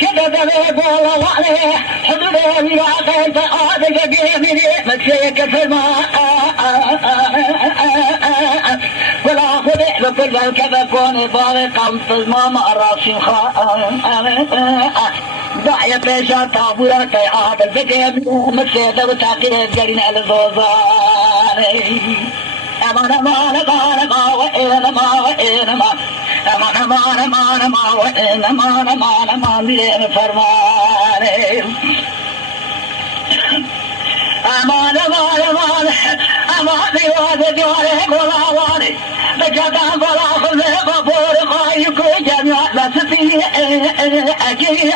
كذا بقول عليه حضور وعقل فآذك جميل مسيك في الماء ولا خذ بكل كذا كون ضارقا في الماء راسي دعية بيشا طابورا كيعاد الفكر مسيدة وتعقيد جرين الزوزان أمان أمان أمان أمان وإن ما أمان أمان أمان أمان وإن أمان أمان أمان بين فرماني أمان أمان أمان أمان بيواد جواره قلاواني بجدان قلا خذ بابور خايكو جميع بسفي أجي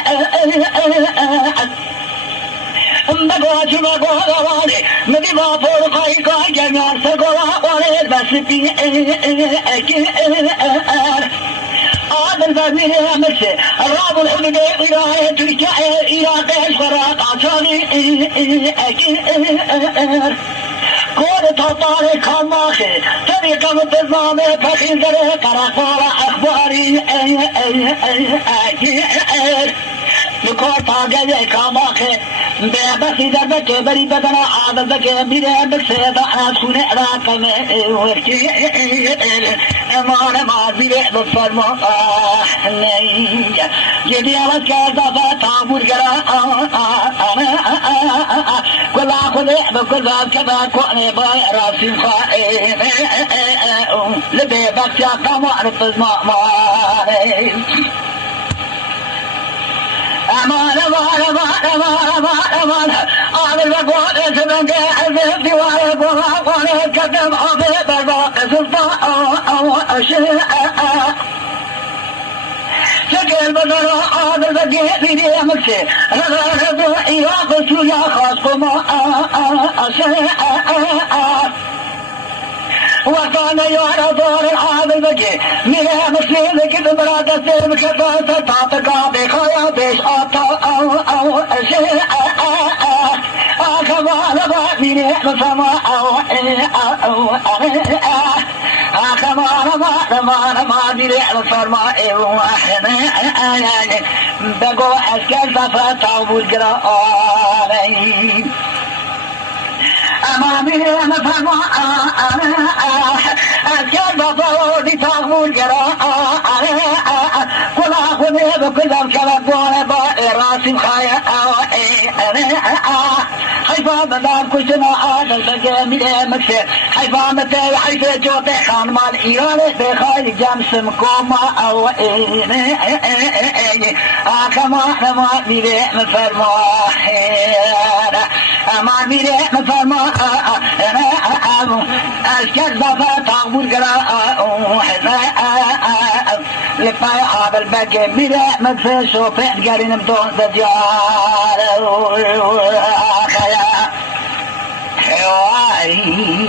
بقاش بقولواني مدي بابور خايكو جميع سقلاواني بسفي أجي عادل بابين أمسي الراب الحدود إلى تركيا إلى بيش فراق عشاني أجي كون تطاري كماخي طريقة متزامي فخيزري قرقوار أخباري أجي نكور طاقة كماخي بيبسي دربك بري بدنا عادلك بيري بسيطة أسوني راكم وركي أمان ما بيري بفرما جدي على كذا فتامور جرا كل أخذ بكل كذا كوني باي راسي خائن لبي بكيا كمان تزما ماري أمان أمان أمان أمان أمان أمان أعمل بقول سبنك أزف ديوار بوابون كتب أبي برباق سلطان أو أشياء سكر بدر عادل بقي بيدي مكسي رضو إياق سويا خاصكما أشياء وطانا يوانا دور العادل بقي ميرا مكسي لكي برادة سير بكتاسة تاتقا بخايا بيش أو أشياء كمان بابيني بسما كمان ما بيني بسما بقو أسكال فتا والقرآن أمامي بسما أسكال فتا والقرآن كل أخذ بكل الكلام راسي خايا حيفا بدار كشنا عادل بجامل مكسر حيفا متى حيث جوتي خان مال إيران بخاي جامس مكوما أو كما ما ميري مفرما أما ميري مفرما أسكر زفا تغبور قراء لفاي عابل بقى ميري مكسر شوفين قارين بدون دجال خيا حواري